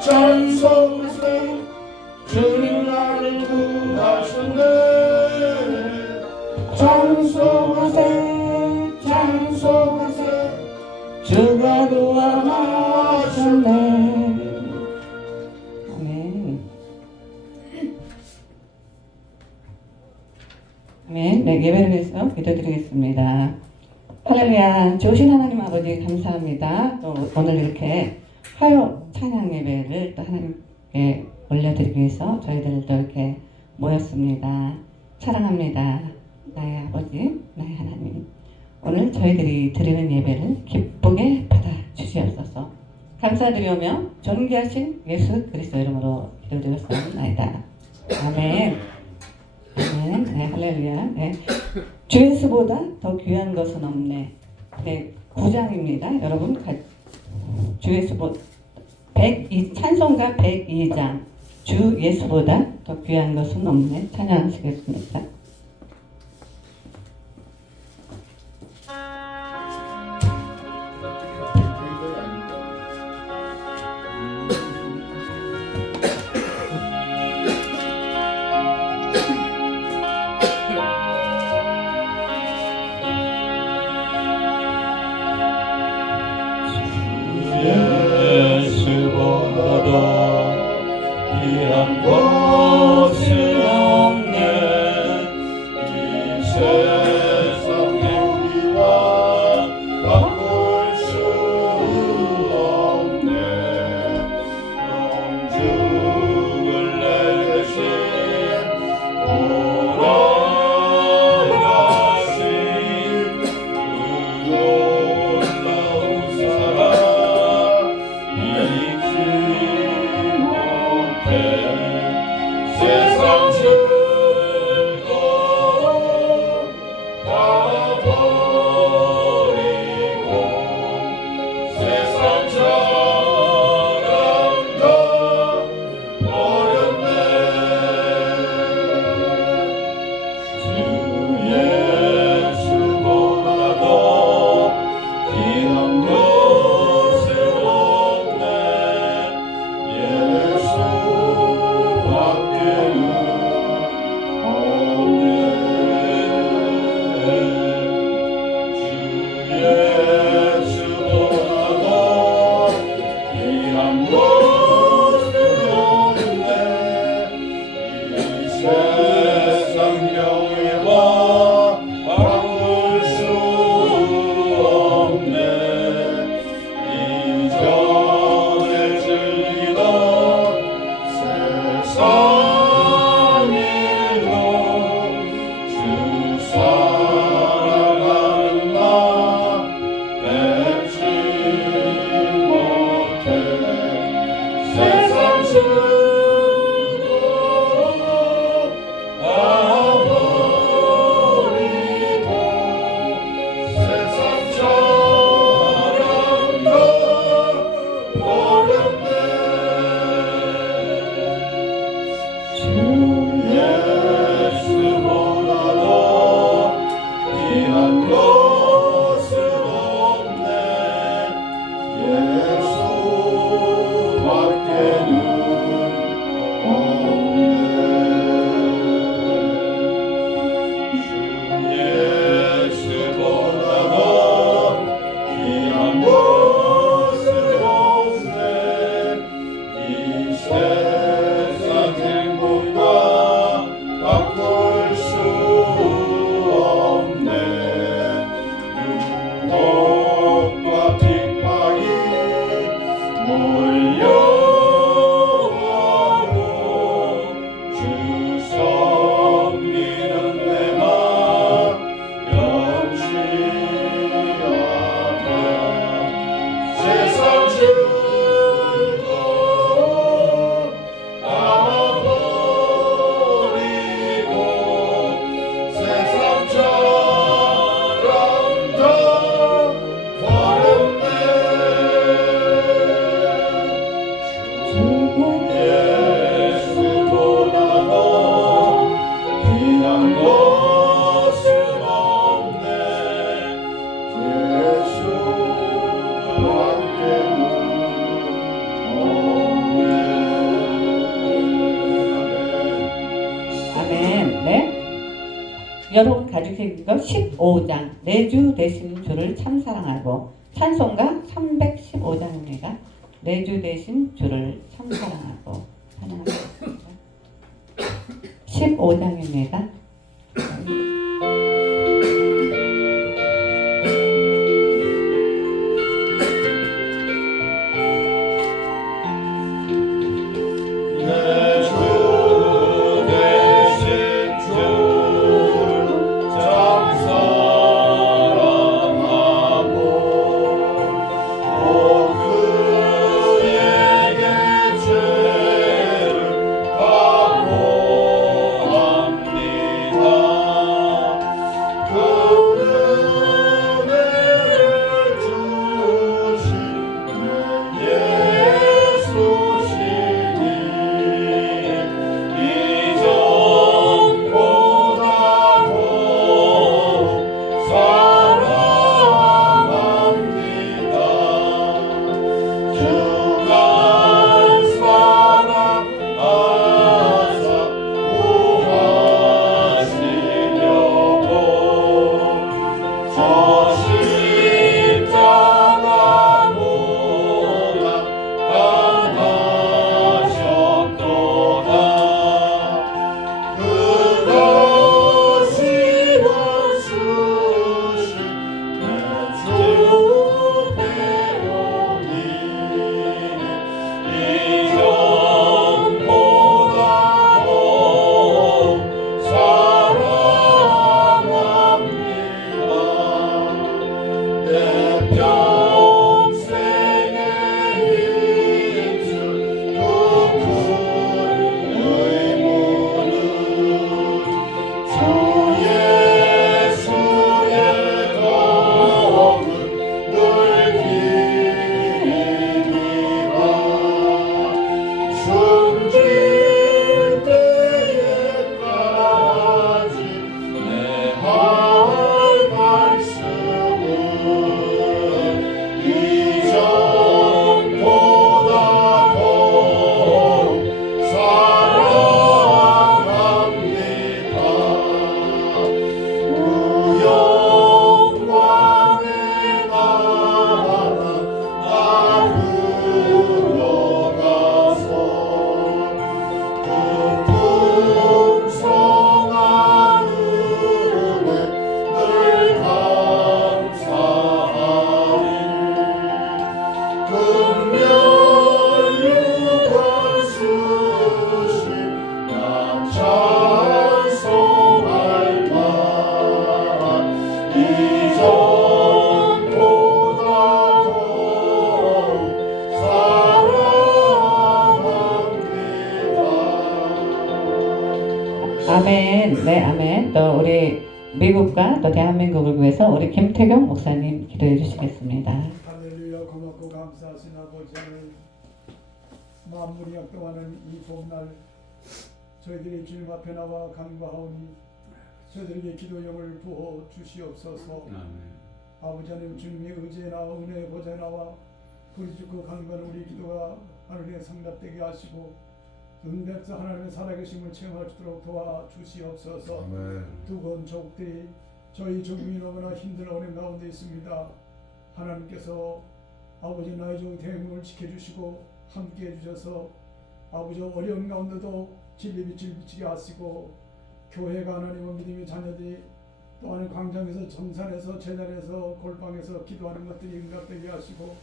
찬송하세 주님 나를 구하셨네 찬송하세 찬송하세 주가 구원하셨네. 아멘. 아멘. 네, 예배를 위해서 기도드리겠습니다. 할렐루야. 좋으신 하나님 아버지 감사합니다. 또 오늘 이렇게 화요 찬양 예배를 또 하나님께 올려드리기 위해서 저희들 또 이렇게 모였습니다. 사랑합니다. 나의 아버지, 나의 하나님. 오늘 저희들이 드리는 예배를 기쁘게 받아 주시옵소서. 감사드리오며 존귀하신 예수 그리스도 이름으로 기도드렸습니다. 아멘. 아멘. 네, 할렐루야. 네. 주 예수보다 더 귀한 것은 없네. 네, 9장입니다. 여러분, 주 예수보다 찬송가 102장. 주 예수보다 더 귀한 것은 없네. 찬양하시겠습니다. 여러분 가지고 계신 거 15장 내 주 되신 주를 참 사랑하고 찬송가 315장입니다. 내 주 되신 주를 참 사랑하고 찬양하겠습니다. 15장입니다. 아멘. 네, 아멘. 또 우리 미국과 또 대한민국을 위해서 우리 김태경 목사님 기도해 주시겠습니다. 할렐루야. 고맙고 감사하신 아버지 하나님, 만물이 역동하는 이 봄날 저희들이 주님 앞에 나와 간구하오니 저희들에게 기도용을 부어 주시옵소서. 아버지 하나님, 주님의 의지에 나와 은혜의 보좌에 나와 부르짖고 간구하는 우리 기도가 하늘에 상답되게 하시고 은백서 하나님의 살아계심을 체험할 수 있도록 도와주시옵소서. 두번 조국들이 저희 조국이 너무나 힘든 어려움 가운데 있습니다. 하나님께서 아버지 나의 종 대국을 지켜주시고 함께 해주셔서 아버지 어려운 가운데도 진리빛을 비치게 하시고 교회가 하나님의 믿음의 자녀들이 또한 광장에서 정산에서 제단에서 골방에서 기도하는 것들이 응답되게 하시고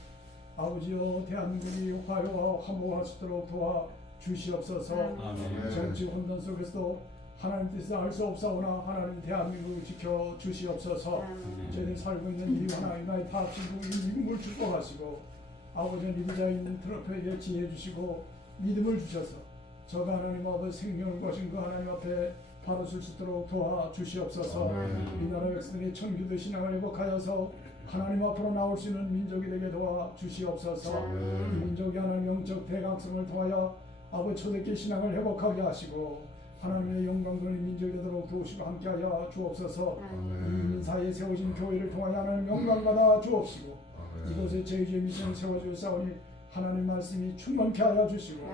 아버지여 대한민국이 화해와 화목할 수 있도록 도와주시옵소서. 정치 혼돈 속에서도 하나님 뜻을 알 수 없사오나 하나님 대한민국을 지켜주시옵소서. 저희들 살고 있는 이 하나님 나의 타치국이 믿음을 축복하시고 아버지 리비자 있는 트럼프에게 지혜 주시고 믿음을 주셔서 저가 하나님 아버지 생명을 거신 그 하나님 앞에 바로 설 수 있도록 도와주시옵소서. 이 나라 백성들이 청교도 신앙을 회복하여서 하나님 앞으로 나올 수 있는 민족이 되게 도와주시옵소서. 이 민족이 하나님 영적 대각성을 통하여 아버지 초대교 신앙을 회복하게 하시고 하나님의 영광스러운 민족이 되도록 도우시고 함께하여 주옵소서. 이 민사에 세워진 교회를 통하여 하나님 영광받아 주옵시고 이곳에 제주의 미션을 세워주사오니 하나님 말씀이 충만케 하여 주시고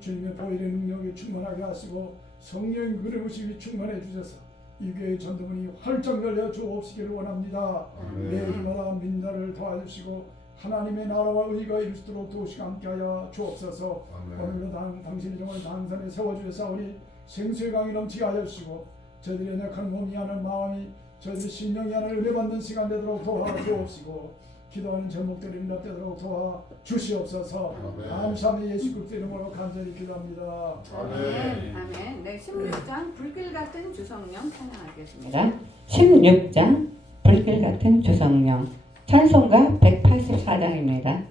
주님의 보일의 능력이 충만하게 하시고 성령의 그리우심이 충만해 주셔서 이 교회 전도문이 활짝 열려 주옵시기를 원합니다. 내일마다 민나를 도와주시고 하나님의 나라와 의가 이루시도록 도우시고 함께하여 주옵소서. 오늘도 당신 이름을 당산에 세워주사오니 생수의 강이 넘치게 하여 주시고 저희들의 약한 몸이 하는 마음이 저희들 심령이 하는 은혜 받는 시간 되도록 도와주옵시고 기도하는 제목들이 응답되도록 도와주시옵소서. 감사합니다. 예수 그리스도 이름으로 간절히 기도합니다. 아멘. 아멘. 네, 16장 불길 같은 주성령 찬양하겠습니다. 16장 불길 같은 주성령 찬송가 184장입니다.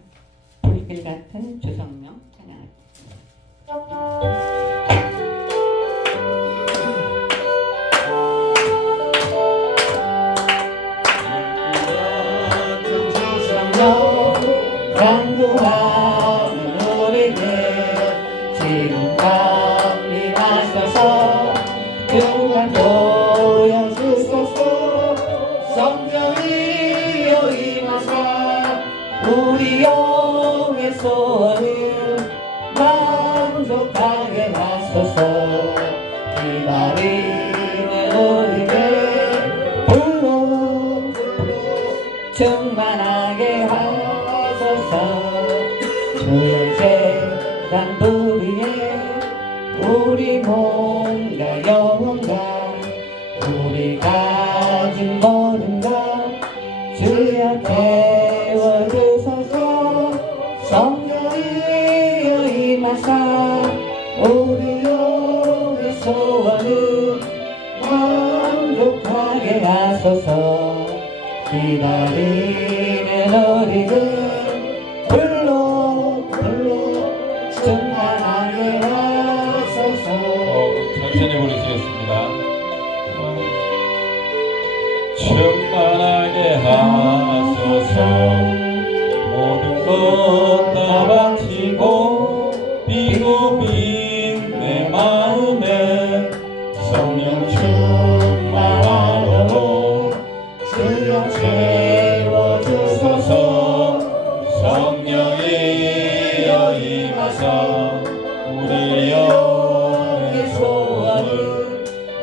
불길 같은 주성령 찬양하겠습니다. 간구하는 우리들 지금 감히 나서서 중간 도연 주소서. 성령이여 임하사 우리 영의 소원을 만족하게 하소서. 기다리는 우리를 불러 충만하게 하소서. 주의 재단 부위에 우리 몸과 영혼과 우리 가진 모든 것 주여 태워주소서. 성령이여 임하사 우리 영의 소원을 만족하게 하소서. 기다리는 우리를 불러 충만하게 하소서. 천천히 부르시겠습니다. 충만하게 하소서. 모든 것 다 바치고 비고 빈 내 마음에 성령 충만하도록 주여 채워주소서. 성령이여 임하사 우리 영의 소원을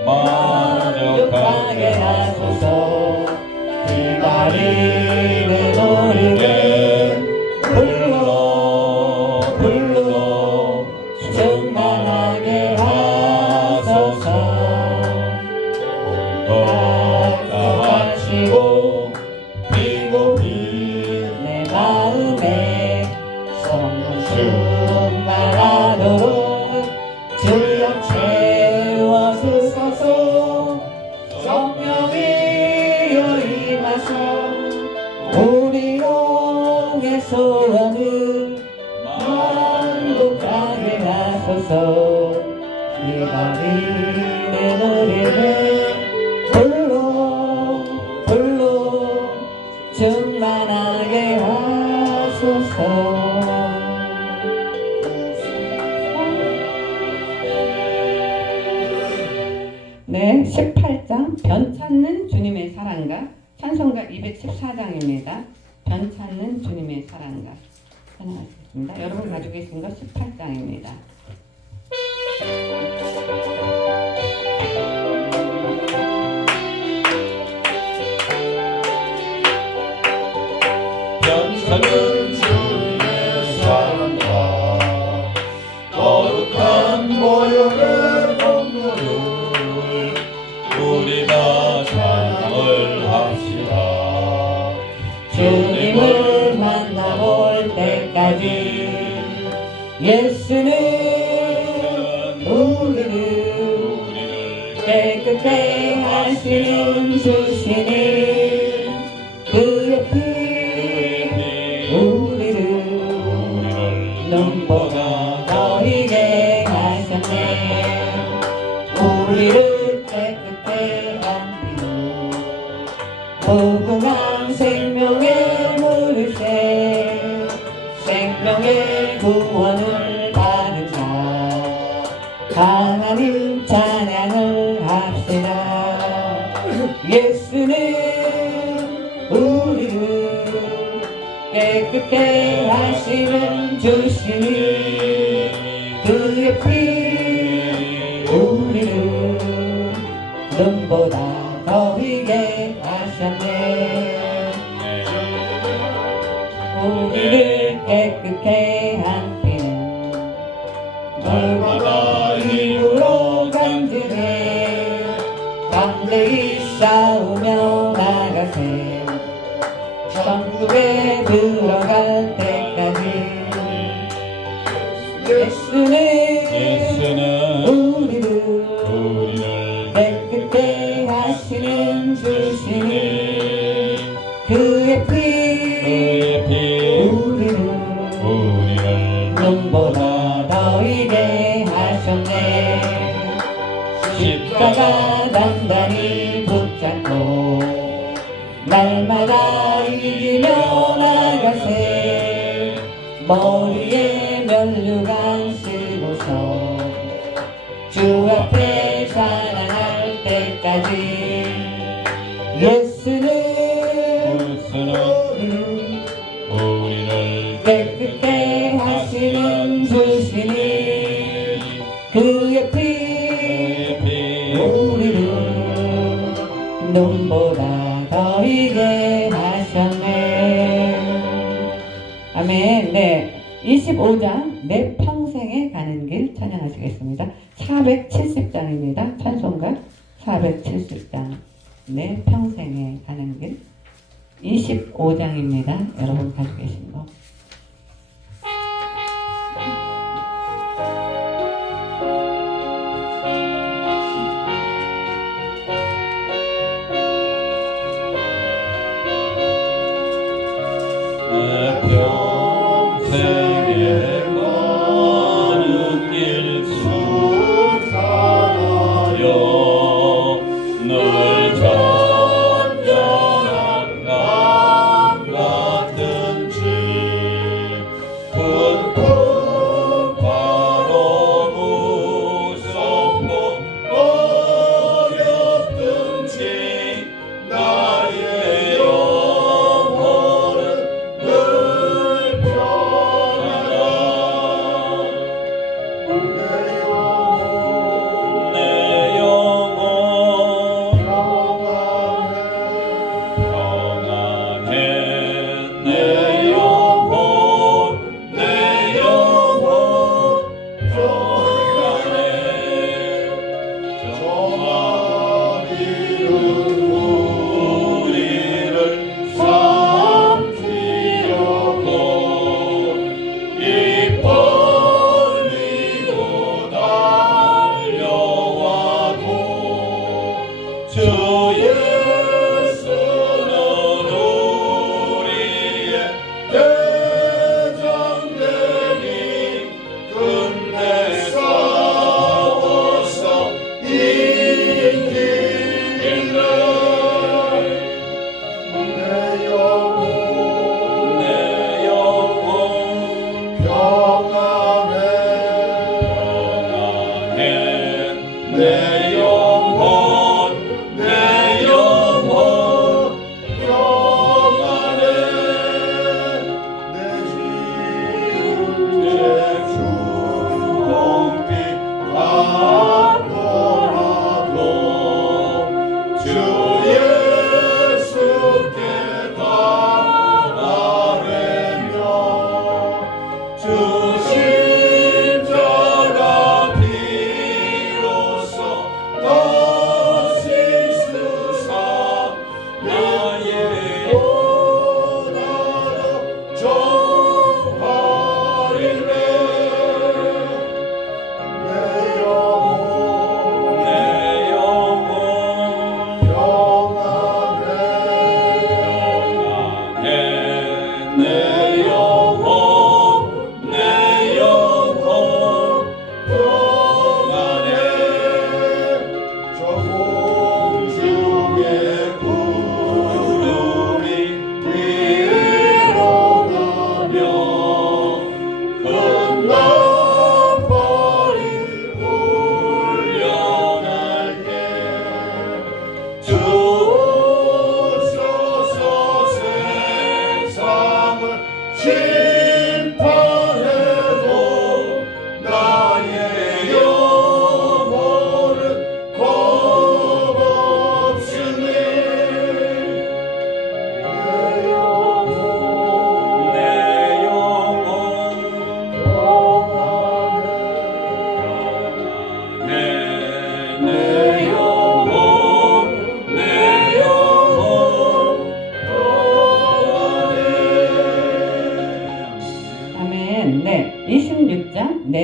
만족하게 하소서. 기다리는 우리를 불러 충만하게 하소서. 모든 것 다 바치고 비고 빈 내 마음에 성령 충만하도록 주여 채워주소서. 성령이여 임하사 우리 영의 소원을 만족하게 하소서. 기다리는 우리를 불러 충만하게 하소서. 네, 18장 변찾는 주님의 사랑가 찬송가 214장입니다. 변찾는 주님의 사랑가 찬양하겠습니다. 여러분 가지고 계신 거 18장입니다. 변찮은 주님의 사랑과 거룩한 보혈의 공로를 우리가 찬양을 합시다. 주님을 만나볼 때까지 예수는 우리를 깨끗게 하시는 주시니 그의 피 우리를 눈보다 더 희게 하셨네. 우리를 깨끗게 한 후 무궁한 생명의 물새 생명의 구원을 받은 자 하나님 찬양을 합시다. 예수는 우리를 깨끗게 하시는 주시니 그의 피 우리를 눈보다 더위게 하셨네. 우리를 깨끗게 한 피는 날마다 힘으로 간증해. 담대히 싸우며 나가세. 천국에 들어갈 때까지. 예수는 우리를 깨끗게 하시는 주시니 그의 피 우리를 눈보다 더이게 하셨네. 십자가 단단히 붙잡고 날마다 이기며 나가세. 머리에 면류관 쓰고서 주 앞에 찬양할 때까지. 예수는 우리를 깨끗게 하시는 주시니 그의 피 우리를 눈보다 더이게 하셨네. 아멘. 네, 25장 내 평생에 가는 길 찬양하시겠습니다. 470장입니다. 찬송가 470장 내 평생에 가는 길 25장입니다. 여러분 가지고 계신 거. 평생에 가는 길 순탄하여 늘 잔잔한 강 같은 길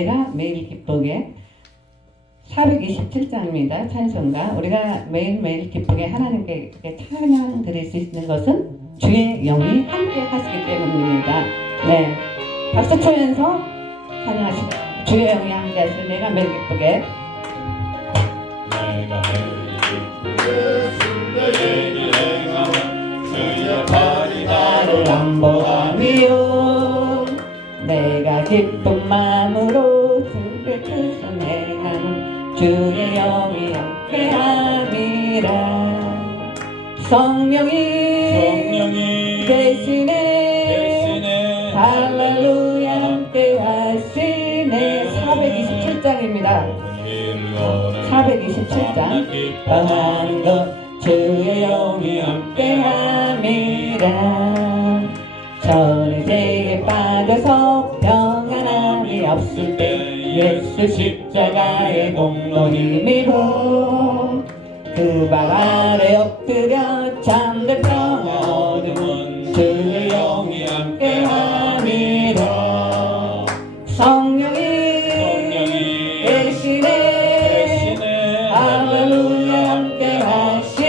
내가 매일 기쁘게 427장입니다. 찬송가. 우리가 매일매일 기쁘게 하나님께 이렇게 찬양 드릴 수 있는 것은 주의 영이 함께 하시기 때문입니다. 네, 박수 치면서 찬양하시고 주의 영이 함께 하시는 내가 매일 기쁘게 내가 매일 기쁘게 주의 길 행하면 주의 팔이 나를 안보하리요. 내가 기쁜 마음으로 주의 뜻을 행하는 주의 영이 함께함이라. 성령이 대신에 할렐루야 함께하시네. 427장입니다. 427장 기뻐하는 것 주의 영이 함께함이라. 전에 죄에 빠져서 평안함이 없을 때 예수 십자가의 공로 힘입어 그 발 아래 엎드려 잠들 평화 얻으면 주의 영이 함께함이라. 성령이 대신에 할렐루야 함께하시네.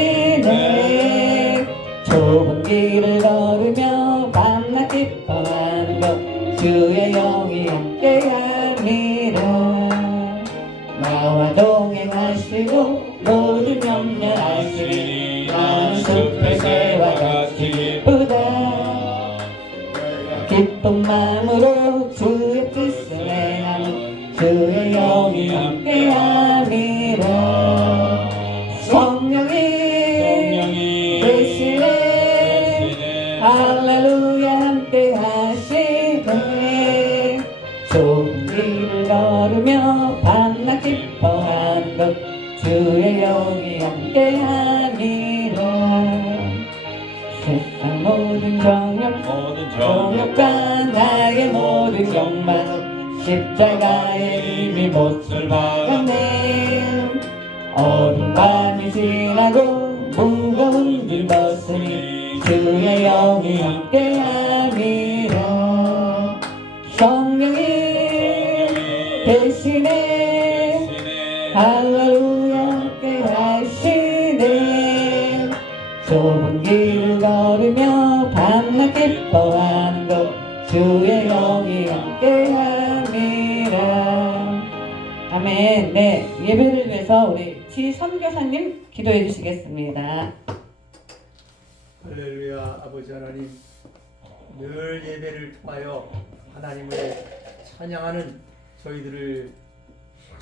좁은 길을 걸으며 밤낮 기뻐하는 것 주의 영이 함께함이라. 나와 동행하시고 모든 염려하시니 나는 숲의 새와 같이 기쁘다. 기쁜 마음으로 주의 뜻을 행하는 주의 영이 함께함이라. 성령이 대신에 할렐루야 함께하시네. 좁은 길을 걸으며 밤낮 기뻐하는 것 주의 영이 함께함이라. 세상 모든 정욕과 나의 모든 욕망 십자가에 이미 못을 박았네. 어두운 밤이 지나고 무거운 짐 벗으니 주의 영이 함께함이라. 성령이 대신에 할렐루야 함께하시네. 좁은 길을 걸으며 밤낮 기뻐하는 것 주의 영이 함께함이라. 아멘. 네, 예배를 위해서 우리 지선교사님 기도해 주시겠습니다. 할렐루야. 아버지 하나님, 늘 예배를 통하여 하나님을 찬양하는 저희들을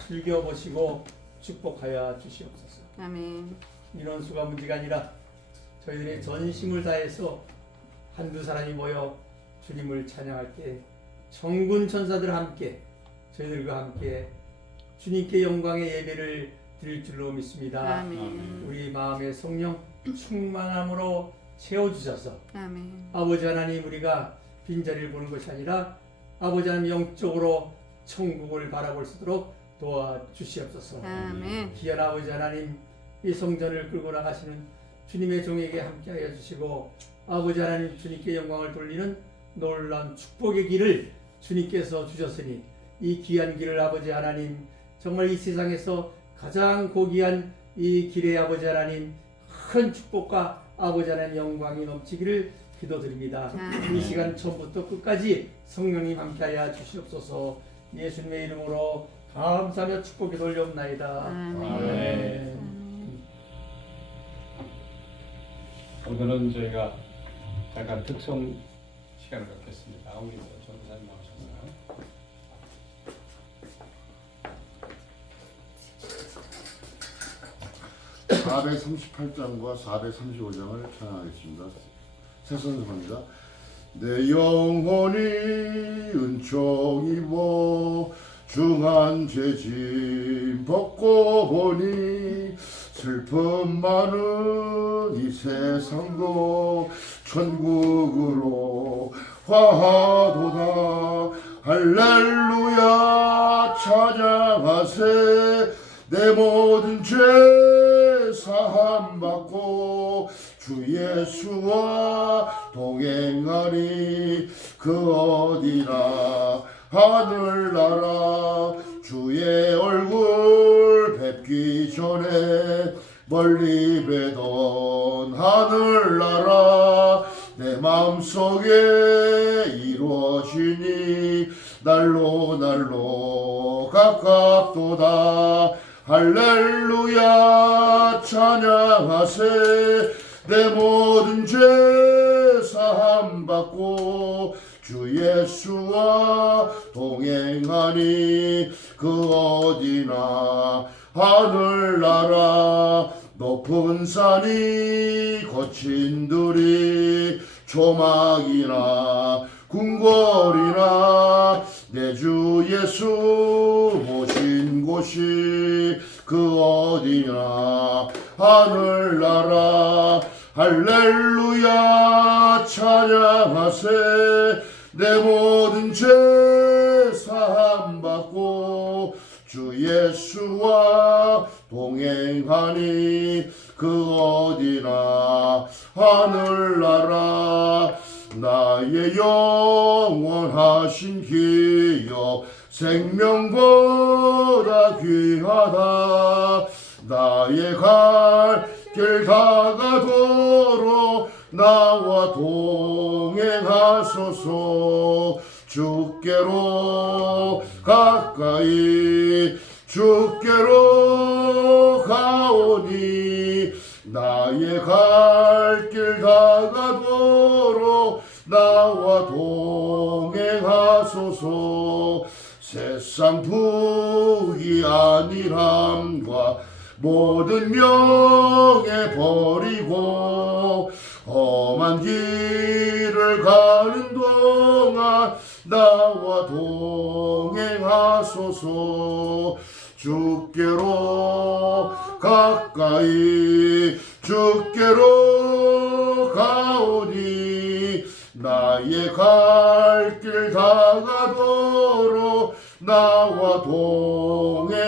즐겨보시고 축복하여 주시옵소서. 아멘. 인원수가 문제가 아니라 저희들의 전심을 다해서 한두 사람이 모여 주님을 찬양할 때 천군 천사들 함께 저희들과 함께 주님께 영광의 예배를 드릴 줄로 믿습니다. 아멘. 우리 마음의 성령 충만함으로 채워주셔서 아멘. 아버지 하나님, 우리가 빈자리를 보는 것이 아니라 아버지 하나님 영적으로 천국을 바라볼 수 있도록 도와주시옵소서. 아멘. 귀한 아버지 하나님, 이 성전을 끌고 나가시는 주님의 종에게 함께하여 주시고 아버지 하나님, 주님께 영광을 돌리는 놀라운 축복의 길을 주님께서 주셨으니 이 귀한 길을 아버지 하나님, 정말 이 세상에서 가장 고귀한 이 길에 아버지 하나님 큰 축복과 아버지 하나님 영광이 넘치기를 기도드립니다. 이 시간 처음부터 끝까지 성령님 함께하여 주시옵소서. 예수님의 이름으로 감사하며 축복이 돌려옵나이다. 아멘. 오늘은 저희가 약간 특성 시간을 갖겠습니다. 우리 전사님 나오셨나요? (438장과 435장을 찬양하겠습니다. 새 선서입니다. 내 영혼이 은총 입어 중한 죄짐 벗고 보니 슬픔 많은 이 세상도 천국으로 화하도다. 할렐루야 찬양하세. 내 모든 죄 사함 받고 주 예수와 동행하니 그 어디나 하늘나라 주의 얼굴 뵙기 전에 멀리 뵈던 하늘나라 내 마음속에 이루어지니 날로 날로 가깝도다. 할렐루야 찬양하세. 내 모든 죄 사함 받고 주 예수와 동행하니 그 어디나 하늘나라 높은 산이 거친 들이 조막이나 궁궐이나 내 주 예수 모신 곳이 그 어디나 하늘나라. 할렐루야 찬양하세. 내 모든 죄 사함 받고 주 예수와 동행하니 그 어디나 하늘나라. 나의 영원하신 기여 생명보다 귀하다. 나의 갈 길 다가도록 나와 동행하소서. 주께로 가까이 주께로 가오니 나의 갈 길 다가도록 나와 동행하소서. 세상 부귀 안일함과 모든 명예 버리고 험한 길을 가는 동안 나와 동행하소서. 주께로 가까이 주께로 가오니 나의 갈 길 다가도록 나와 동행하소서.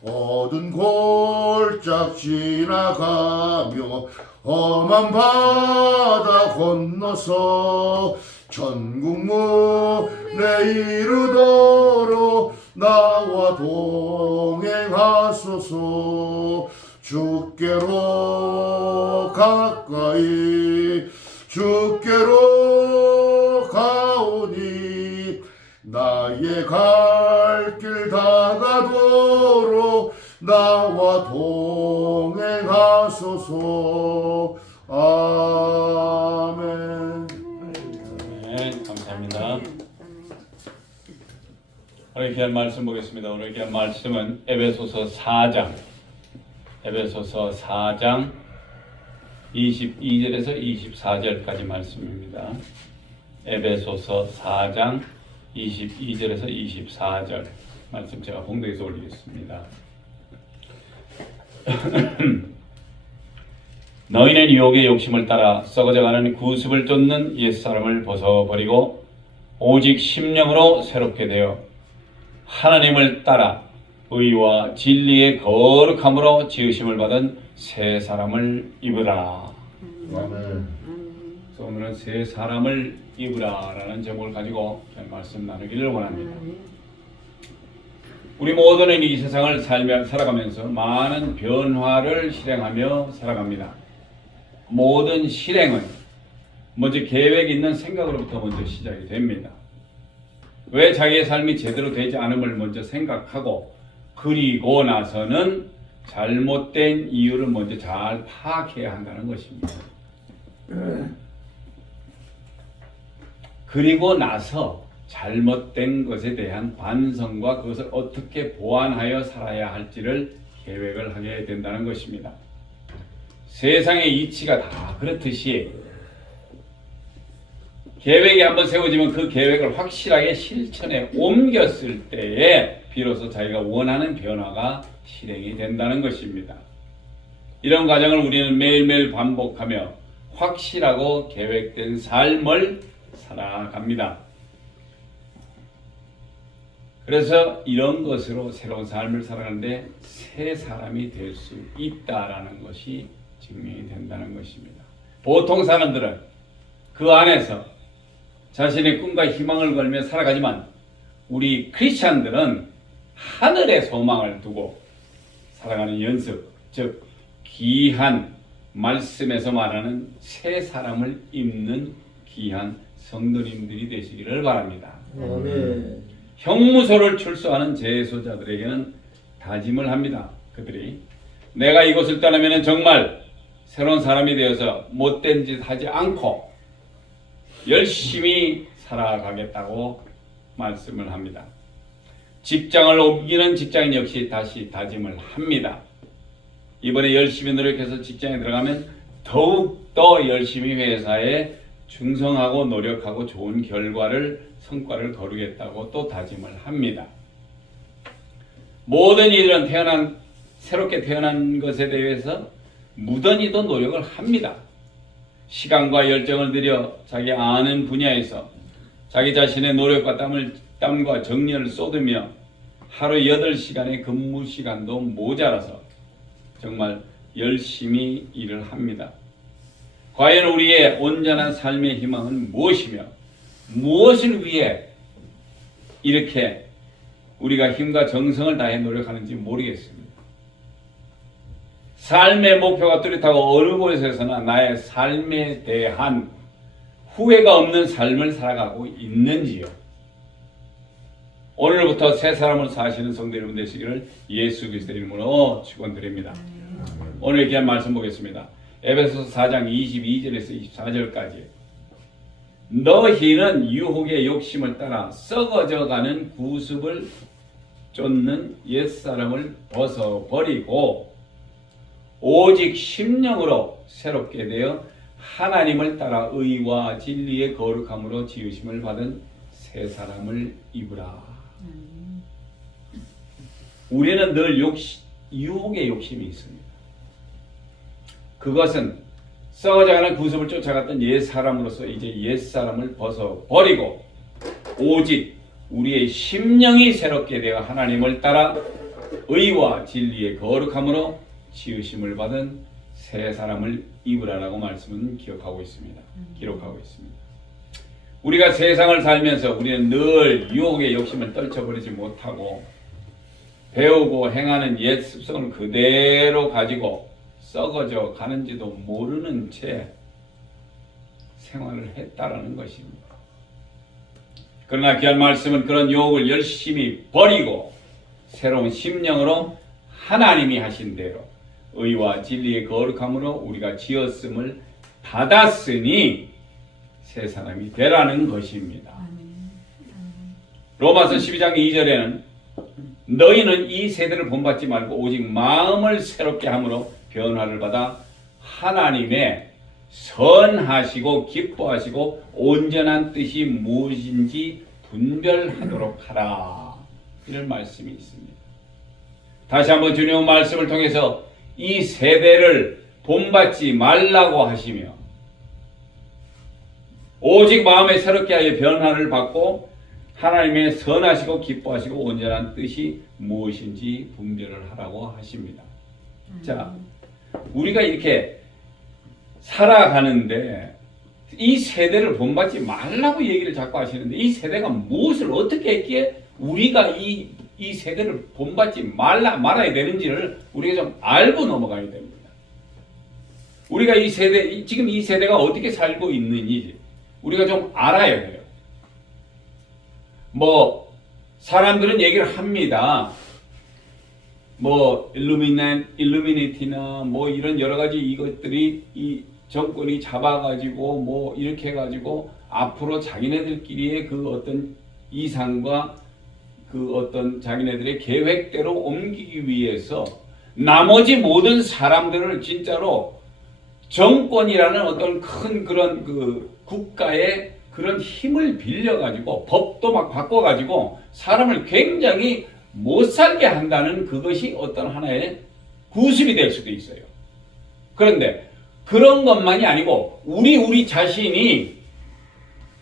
어두운 골짝 지나가며 험한 바다 건너서 천국 문에 이르도록 나와 동행하소서. 주께로 가까이 주께로 가오니 나의 갈 길 다가도록 나와 동행하소서. 아멘. 네, 감사합니다. 오늘 귀한 말씀 보겠습니다. 오늘 귀한 말씀은 에베소서 4장 22절에서 24절까지 말씀입니다. 에베소서 4장 22절에서 24절 말씀 제가 공독해서 올리겠습니다. 너희는 유혹의 욕심을 따라 썩어져가는 구습을 쫓는 옛사람을 벗어버리고 오직 심령으로 새롭게 되어 하나님을 따라 의와 진리의 거룩함으로 지으심을 받은 새 사람을 입으라. 아멘. 그래서 오늘은 새 사람을 입으라라는 제목을 가지고 말씀 나누기를 원합니다. 우리 모두는 이 세상을 살아가면서 많은 변화를 실행하며 살아갑니다. 모든 실행은 먼저 계획 있는 생각으로부터 먼저 시작이 됩니다. 왜 자기의 삶이 제대로 되지 않음을 먼저 생각하고 그리고 나서는 잘못된 이유를 먼저 잘 파악해야 한다는 것입니다. 그리고 나서 잘못된 것에 대한 반성과 그것을 어떻게 보완하여 살아야 할지를 계획을 하게 된다는 것입니다. 세상의 이치가 다 그렇듯이 계획이 한번 세워지면 그 계획을 확실하게 실천에 옮겼을 때에 비로소 자기가 원하는 변화가 실행이 된다는 것입니다. 이런 과정을 우리는 매일매일 반복하며 확실하고 계획된 삶을 살아갑니다. 그래서 이런 것으로 새로운 삶을 살아가는데 새 사람이 될 수 있다라는 것이 증명이 된다는 것입니다. 보통 사람들은 그 안에서 자신의 꿈과 희망을 걸며 살아가지만 우리 크리스찬들은 하늘의 소망을 두고 살아가는 연습, 즉 귀한 말씀에서 말하는 새 사람을 입는 귀한 성도님들이 되시기를 바랍니다. 아멘. 형무소를 출소하는 재소자들에게는 다짐을 합니다. 그들이 내가 이곳을 떠나면 정말 새로운 사람이 되어서 못된 짓 하지 않고 열심히 살아가겠다고 말씀을 합니다. 직장을 옮기는 직장인 역시 다시 다짐을 합니다. 이번에 열심히 노력해서 직장에 들어가면 더욱더 열심히 회사에 충성하고 노력하고 좋은 성과를 거두겠다고 또 다짐을 합니다. 모든 이들은 새롭게 태어난 것에 대해서 무던히도 노력을 합니다. 시간과 열정을 들여 자기 아는 분야에서 자기 자신의 노력과 땀과 정열을 쏟으며 하루 8시간의 근무 시간도 모자라서 정말 열심히 일을 합니다. 과연 우리의 온전한 삶의 희망은 무엇이며 무엇을 위해 이렇게 우리가 힘과 정성을 다해 노력하는지 모르겠습니다. 삶의 목표가 뚜렷하고 어느 곳에서나 나의 삶에 대한 후회가 없는 삶을 살아가고 있는지요. 오늘부터 새 사람을 사시는 성도 여러분 되시기를 예수 그리스도의 이름으로 축원드립니다. 오늘 귀한 말씀 보겠습니다. 에베소서 4장 22절에서 24절까지 너희는 유혹의 욕심을 따라 썩어져가는 구습을 쫓는 옛사람을 벗어버리고 오직 심령으로 새롭게 되어 하나님을 따라 의와 진리의 거룩함으로 지으심을 받은 새 사람을 입으라. 우리는 늘 유혹의 욕심이 있습니다. 그것은 썩어져가는 구습을 쫓아갔던 옛사람으로서 이제 옛사람을 벗어버리고 오직 우리의 심령이 새롭게 되어 하나님을 따라 의와 진리의 거룩함으로 지으심을 받은 새 사람을 입으라라고 말씀은 기록하고 있습니다. 우리가 세상을 살면서 우리는 늘 유혹의 욕심을 떨쳐버리지 못하고 배우고 행하는 옛 습성을 그대로 가지고 썩어져 가는지도 모르는 채 생활을 했다라는 것입니다. 그러나 귀한 말씀은 그런 유혹을 열심히 버리고 새로운 심령으로 하나님이 하신 대로 의와 진리의 거룩함으로 우리가 지었음을 받았으니 새 사람이 되라는 것입니다. 로마서 12장 2절에는 너희는 이 세대를 본받지 말고 오직 마음을 새롭게 함으로 변화를 받아 하나님의 선하시고 기뻐하시고 온전한 뜻이 무엇인지 분별하도록 하라. 이런 말씀이 있습니다. 다시 한번 주님의 말씀을 통해서 이 세대를 본받지 말라고 하시며 오직 마음에 새롭게 하여 변화를 받고 하나님의 선하시고 기뻐하시고 온전한 뜻이 무엇인지 분별을 하라고 하십니다. 자, 우리가 이렇게 살아가는데 이 세대를 본받지 말라고 얘기를 자꾸 하시는데 이 세대가 무엇을 어떻게 했기에 우리가 이 세대를 본받지 말아야 되는지를 우리가 좀 알고 넘어가야 됩니다. 우리가 지금 이 세대가 어떻게 살고 있는지 우리가 좀 알아야 돼요. 사람들은 얘기를 합니다. 일루미네티나 이런 여러 가지 이것들이 이 정권이 잡아가지고 이렇게 해가지고 앞으로 자기네들끼리의 그 어떤 이상과 그 어떤 자기네들의 계획대로 옮기기 위해서 나머지 모든 사람들을 진짜로 정권이라는 어떤 큰 그런 그 국가의 그런 힘을 빌려가지고 법도 막 바꿔가지고 사람을 굉장히 못 살게 한다는 그것이 어떤 하나의 구습이 될 수도 있어요. 그런데 그런 것만이 아니고 우리 자신이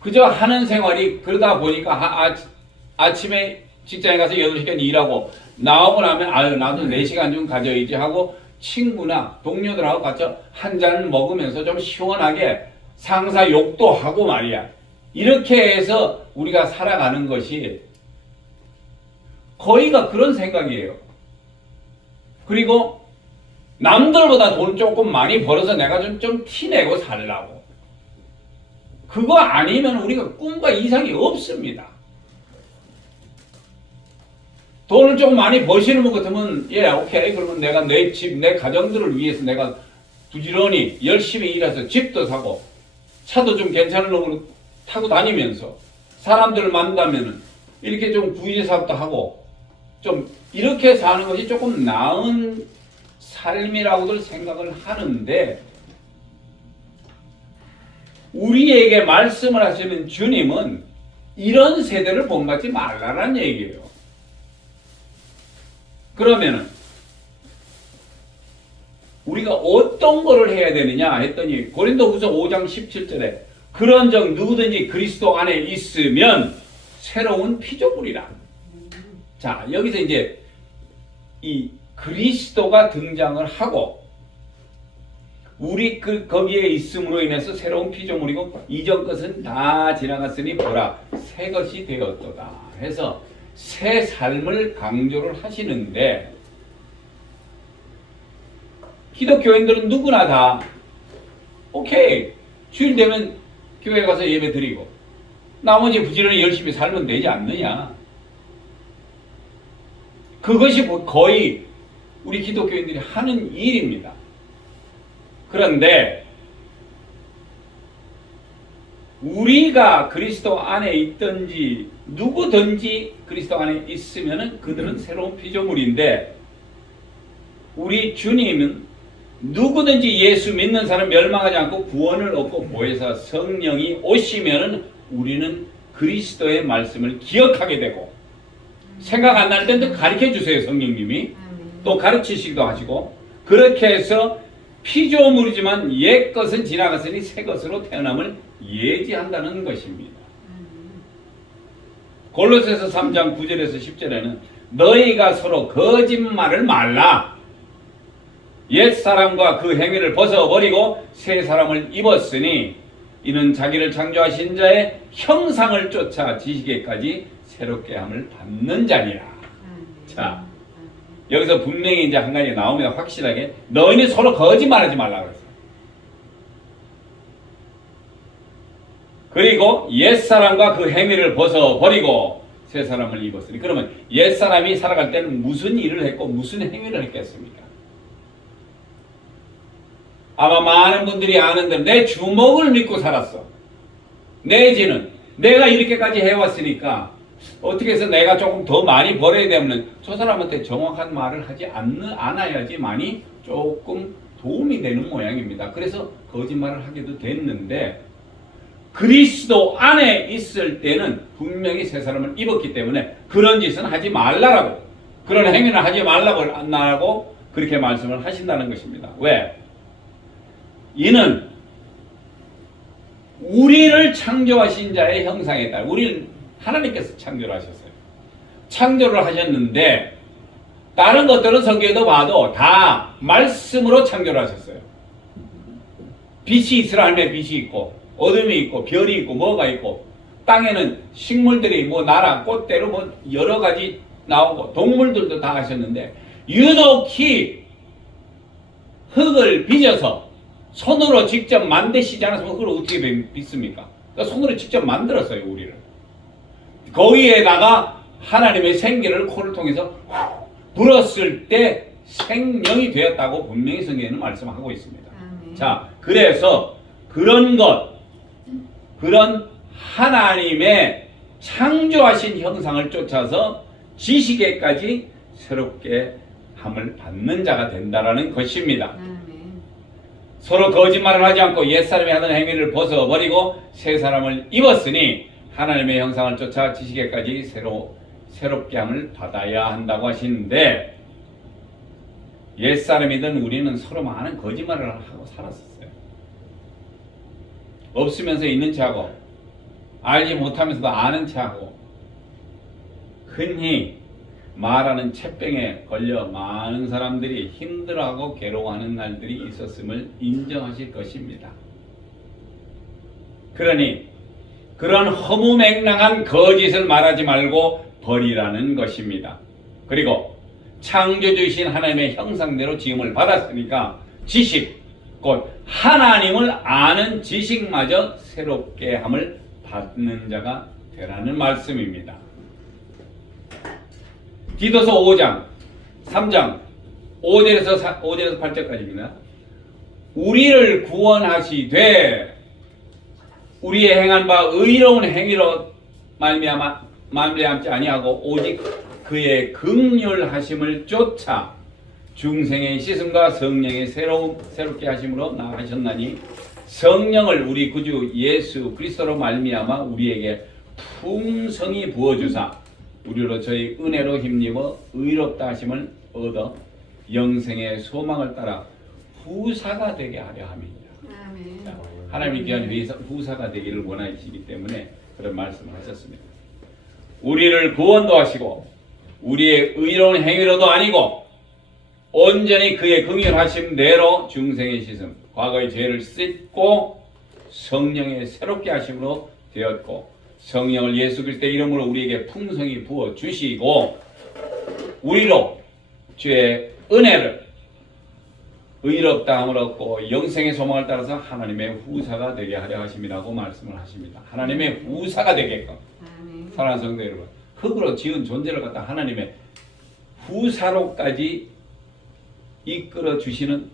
그저 하는 생활이 그러다 보니까 아침에 직장에 가서 8시간 일하고 나오고 나면 나도 4시간 좀 가져야지 하고 친구나 동료들하고 같이 한 잔 먹으면서 좀 시원하게 상사 욕도 하고 말이야. 이렇게 해서 우리가 살아가는 것이 거의가 그런 생각이에요. 그리고 남들보다 돈 조금 많이 벌어서 내가 좀 티내고 살라고. 그거 아니면 우리가 꿈과 이상이 없습니다. 돈을 좀 많이 버시는 것 같으면 예, 오케이. 그러면 내가 내 집, 내 가정들을 위해서 내가 부지런히 열심히 일해서 집도 사고 차도 좀 괜찮은 놈으로 타고 다니면서 사람들을 만나면은 이렇게 좀 구제사업도 하고 좀 이렇게 사는 것이 조금 나은 삶이라고들 생각을 하는데, 우리에게 말씀을 하시는 주님은 이런 세대를 본받지 말라는 얘기예요. 그러면은 우리가 어떤 거를 해야 되느냐 했더니 고린도후서 5장 17절에 그런즉 누구든지 그리스도 안에 있으면 새로운 피조물이라. 자, 여기서 이제 이 그리스도가 등장을 하고 우리 거기에 있음으로 인해서 새로운 피조물이고 이전 것은 다 지나갔으니 보라 새 것이 되었도다 해서 새 삶을 강조를 하시는데, 기독교인들은 누구나 다 오케이 주일 되면 교회 가서 예배 드리고 나머지 부지런히 열심히 살면 되지 않느냐. 그것이 거의 우리 기독교인들이 하는 일입니다. 그런데 우리가 그리스도 안에 있든지 누구든지 그리스도 안에 있으면 그들은 새로운 피조물인데, 우리 주님은 누구든지 예수 믿는 사람 멸망하지 않고 구원을 얻고 보혜사 성령이 오시면 우리는 그리스도의 말씀을 기억하게 되고, 생각 안 날 때도 가르쳐 주세요. 성령님이 또 가르치시기도 하시고, 그렇게 해서 피조물이지만 옛 것은 지나갔으니 새 것으로 태어남을 예지한다는 것입니다. 골로새서 3장 9절에서 10절에는 너희가 서로 거짓말을 말라. 옛사람과 그 행위를 벗어버리고 새 사람을 입었으니 이는 자기를 창조하신 자의 형상을 쫓아 지식에까지 새롭게 함을 받는 자니라. 자, 여기서 분명히 이제 한 가지 나오면 확실하게 너희는 서로 거짓말하지 말라 그랬어요. 그리고 옛사람과 그 행위를 벗어버리고 새 사람을 입었으니, 그러면 옛사람이 살아갈 때는 무슨 일을 했고 무슨 행위를 했겠습니까? 아마 많은 분들이 아는 대로 내 주먹을 믿고 살았어. 내지는 내가 이렇게까지 해왔으니까 어떻게 해서 내가 조금 더 많이 벌어야 되면 저 사람한테 정확한 말을 하지 않아야지만이 조금 도움이 되는 모양입니다. 그래서 거짓말을 하게도 됐는데, 그리스도 안에 있을 때는 분명히 새 사람을 입었기 때문에 그런 짓은 하지 말라라고, 그런 행위는 하지 말라고 안 하고 그렇게 말씀을 하신다는 것입니다. 왜? 이는 우리를 창조하신 자의 형상에 따라, 우리를 하나님께서 창조를 하셨어요. 창조를 하셨는데 다른 것들은 성경에도 봐도 다 말씀으로 창조를 하셨어요. 빛이 있으라 하면 빛이 있고 어둠이 있고 별이 있고 뭐가 있고, 땅에는 식물들이 뭐 나라 꽃대로 뭐 여러 가지 나오고 동물들도 다 하셨는데, 유독히 흙을 빚어서 손으로 직접 만드시지 않았으면 흙을 어떻게 빚습니까? 그러니까 손으로 직접 만들었어요, 우리를. 거기에다가 하나님의 생기를 코를 통해서 불었을 때 생명이 되었다고 분명히 성경에는 말씀하고 있습니다. 자, 그래서 그런 하나님의 창조하신 형상을 쫓아서 지식에까지 새롭게 함을 받는 자가 된다라는 것입니다. 서로 거짓말을 하지 않고 옛사람이 하던 행위를 벗어버리고 새 사람을 입었으니 하나님의 형상을 쫓아 지식에까지 새롭게 함을 받아야 한다고 하시는데, 옛사람이든 우리는 서로 많은 거짓말을 하고 살았었어요. 없으면서 있는 척하고 알지 못하면서도 아는 척하고, 흔히 말하는 채병에 걸려 많은 사람들이 힘들어하고 괴로워하는 날들이 있었음을 인정하실 것입니다. 그러니 그런 허무맹랑한 거짓을 말하지 말고 버리라는 것입니다. 그리고 창조주이신 하나님의 형상대로 지음을 받았으니까 지식, 곧 하나님을 아는 지식마저 새롭게 함을 받는 자가 되라는 말씀입니다. 디도서 5장 3장 5절에서 8절까지입니다. 우리를 구원하시되 우리의 행한 바 의로운 행위로 말미암지 아니하고 오직 그의 긍휼하심을 쫓아 중생의 씻음과 성령의 새롭게 하심으로 나아가셨나니 성령을 우리 구주 예수 그리스도로 말미암아 우리에게 풍성히 부어주사 우리로 저희 은혜로 힘입어 의롭다 하심을 얻어 영생의 소망을 따라 후사가 되게 하려 함이니라. 아멘. 자, 하나님이 귀한 후사가 되기를 원하시기 때문에 그런 말씀을 하셨습니다. 우리를 구원도 하시고 우리의 의로운 행위로도 아니고 온전히 그의 긍휼하심대로 중생의 씻음, 과거의 죄를 씻고 성령의 새롭게 하심으로 되었고 성령을 예수 그리스도의 이름으로 우리에게 풍성히 부어 주시고 우리로 주의 은혜를 의롭다함을 얻고 영생의 소망을 따라서 하나님의 후사가 되게 하려 하심이라고 말씀을 하십니다. 하나님의 후사가 되게끔. 아멘. 사랑하는 성도 여러분, 흙으로 지은 존재를 갖다 하나님의 후사로까지 이끌어 주시는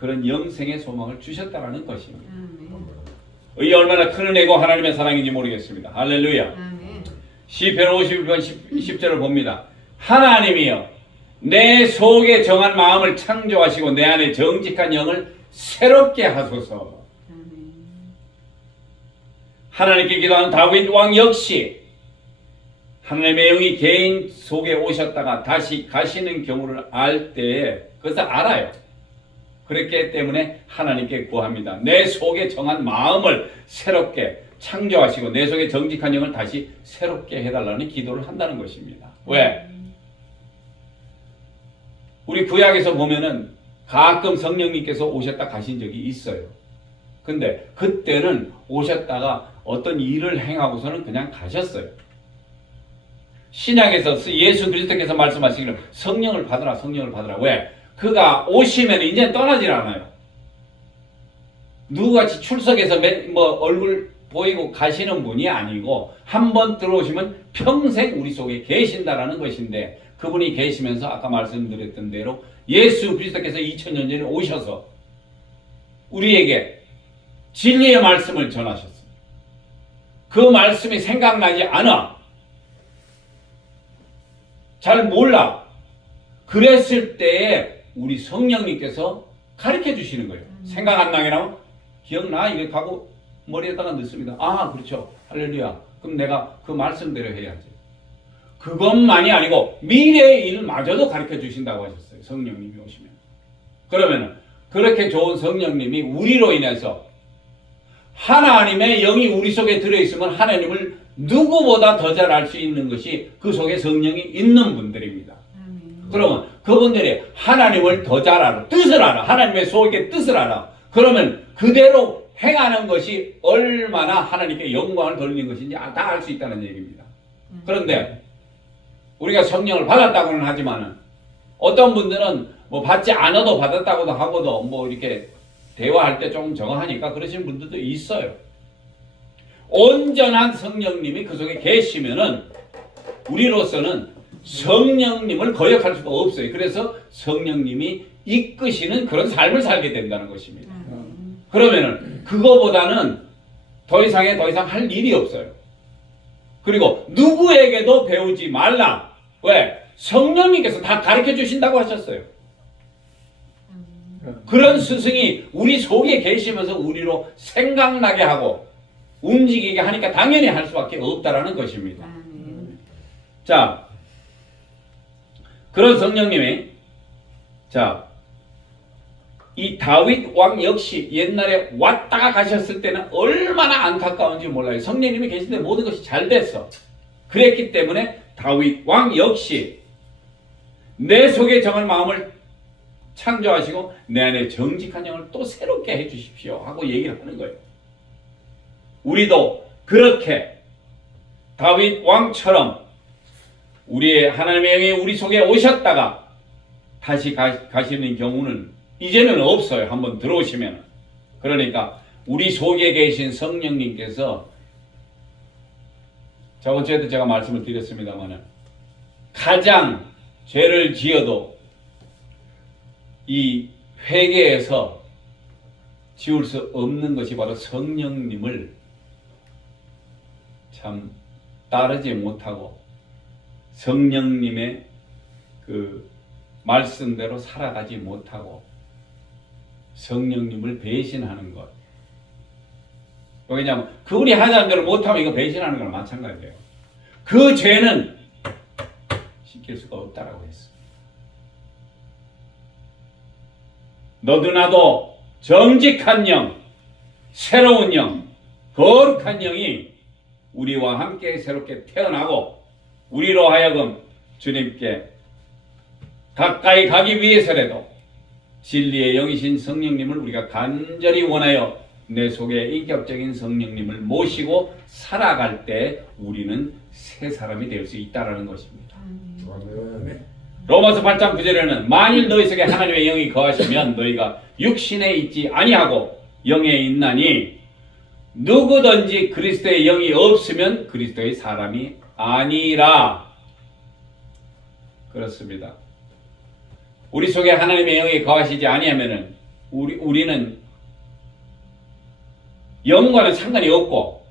그런 영생의 소망을 주셨다라는 것입니다. 아멘. 이 얼마나 큰 은혜고 하나님의 사랑인지 모르겠습니다. 할렐루야. 아멘. 시편 51편 10절을 봅니다. 하나님이여 내 속에 정한 마음을 창조하시고 내 안에 정직한 영을 새롭게 하소서. 아멘. 하나님께 기도하는 다윗 왕 역시 하나님의 영이 개인 속에 오셨다가 다시 가시는 경우를 알 때에 그것을 알아요. 그렇기 때문에 하나님께 구합니다. 내 속에 정한 마음을 새롭게 창조하시고 내 속에 정직한 영을 다시 새롭게 해달라는 기도를 한다는 것입니다. 왜? 우리 구약에서 보면은 가끔 성령님께서 오셨다 가신 적이 있어요. 근데 그때는 오셨다가 어떤 일을 행하고서는 그냥 가셨어요. 신약에서 예수 그리스도께서 말씀하시기를 성령을 받으라, 성령을 받으라. 왜? 그가 오시면 이제 떠나질 않아요. 누구같이 출석해서 얼굴 보이고 가시는 분이 아니고 한번 들어오시면 평생 우리 속에 계신다라는 것인데 그분이 계시면서 아까 말씀드렸던 대로 예수 그리스도께서 2000년 전에 오셔서 우리에게 진리의 말씀을 전하셨습니다. 그 말씀이 생각나지 않아. 잘 몰라. 그랬을 때에 우리 성령님께서 가르쳐 주시는 거예요. 생각 안 나게 나면 기억나? 이렇게 하고 머리에다가 넣습니다. 아, 그렇죠. 할렐루야. 그럼 내가 그 말씀대로 해야지. 그것만이 아니고 미래의 일마저도 가르쳐 주신다고 하셨어요. 성령님이 오시면. 그러면 그렇게 좋은 성령님이 우리로 인해서 하나님의 영이 우리 속에 들어있으면 하나님을 누구보다 더 잘 알 수 있는 것이 그 속에 성령이 있는 분들입니다. 그러면 그분들이 하나님을 더 잘 알아. 뜻을 알아. 하나님의 속의 뜻을 알아. 그러면 그대로 행하는 것이 얼마나 하나님께 영광을 돌리는 것인지 다 알 수 있다는 얘기입니다. 그런데 우리가 성령을 받았다고는 하지만은 어떤 분들은 뭐 받지 않아도 받았다고도 하고도 뭐 이렇게 대화할 때 좀 저거 하니까 그러시는 분들도 있어요. 온전한 성령님이 그 속에 계시면은 우리로서는 성령님을 거역할 수가 없어요. 그래서 성령님이 이끄시는 그런 삶을 살게 된다는 것입니다. 그러면은 그거보다는 더 이상 할 일이 없어요. 그리고 누구에게도 배우지 말라. 왜? 성령님께서 다 가르쳐 주신다고 하셨어요. 그런 스승이 우리 속에 계시면서 우리로 생각나게 하고 움직이게 하니까 당연히 할 수밖에 없다라는 것입니다. 자, 그런 성령님이 이 다윗 왕 역시 옛날에 왔다가 가셨을 때는 얼마나 안타까운지 몰라요. 성령님이 계신데 모든 것이 잘 됐어. 그랬기 때문에 다윗 왕 역시 내 속에 정한 마음을 창조하시고 내 안에 정직한 영을 또 새롭게 해주십시오 하고 얘기를 하는 거예요. 우리도 그렇게 다윗 왕처럼 우리의 하나님의 영이 우리 속에 오셨다가 다시 가시는 경우는 이제는 없어요. 한번 들어오시면. 그러니까 우리 속에 계신 성령님께서 저번주에도 제가 말씀을 드렸습니다만 가장 죄를 지어도 이 회개에서 지울 수 없는 것이 바로 성령님을 참 따르지 못하고 성령님의 그 말씀대로 살아가지 못하고 성령님을 배신하는 것. 왜냐하면 그분이 하자는 대로 못하면 이거 배신하는 거랑 마찬가지예요. 그 죄는 씻길 수가 없다라고 했어. 너도 나도 정직한 영, 새로운 영, 거룩한 영이 우리와 함께 새롭게 태어나고 우리로 하여금 주님께 가까이 가기 위해서라도 진리의 영이신 성령님을 우리가 간절히 원하여 내 속에 인격적인 성령님을 모시고 살아갈 때 우리는 새 사람이 될 수 있다는 것입니다. 아멘. 로마서 8장 9절에는 만일 너희 속에 하나님의 영이 거하시면 너희가 육신에 있지 아니하고 영에 있나니 누구든지 그리스도의 영이 없으면 그리스도의 사람이 아니라. 그렇습니다. 우리 속에 하나님의 영이 거하시지 아니하면은 우리는 영과는 상관이 없고,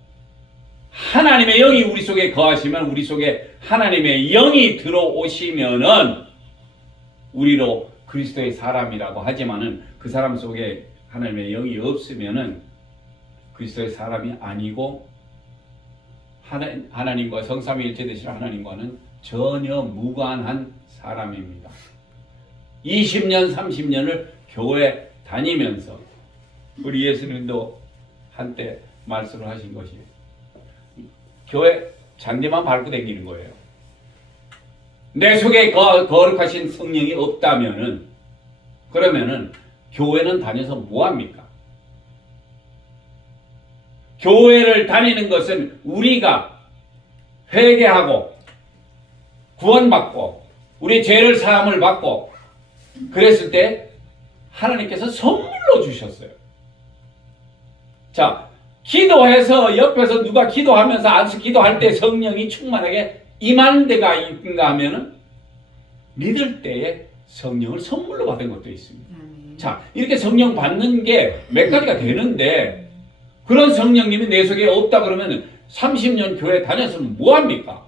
하나님의 영이 우리 속에 거하시면 우리 속에 하나님의 영이 들어오시면은 우리로 그리스도의 사람이라고 하지만은 그 사람 속에 하나님의 영이 없으면은 그리스도의 사람이 아니고 하나님과 성삼위일체 되시는 하나님과는 전혀 무관한 사람입니다. 20년, 30년을 교회 다니면서 우리 예수님도 한때 말씀을 하신 것이 교회 잔디만 밟고 다니는 거예요. 내 속에 거룩하신 성령이 없다면은 그러면은 교회는 다녀서 뭐합니까? 교회를 다니는 것은 우리가 회개하고 구원받고 우리 죄를 사함을 받고 그랬을 때 하나님께서 선물로 주셨어요. 자, 기도해서 옆에서 누가 기도하면서 안수 기도할 때 성령이 충만하게 임하는 데가 있는가 하면은 믿을 때에 성령을 선물로 받은 것도 있습니다. 자, 이렇게 성령 받는 게 몇 가지가 되는데 그런 성령님이 내 속에 없다 그러면 30년 교회 다녔으면 뭐합니까?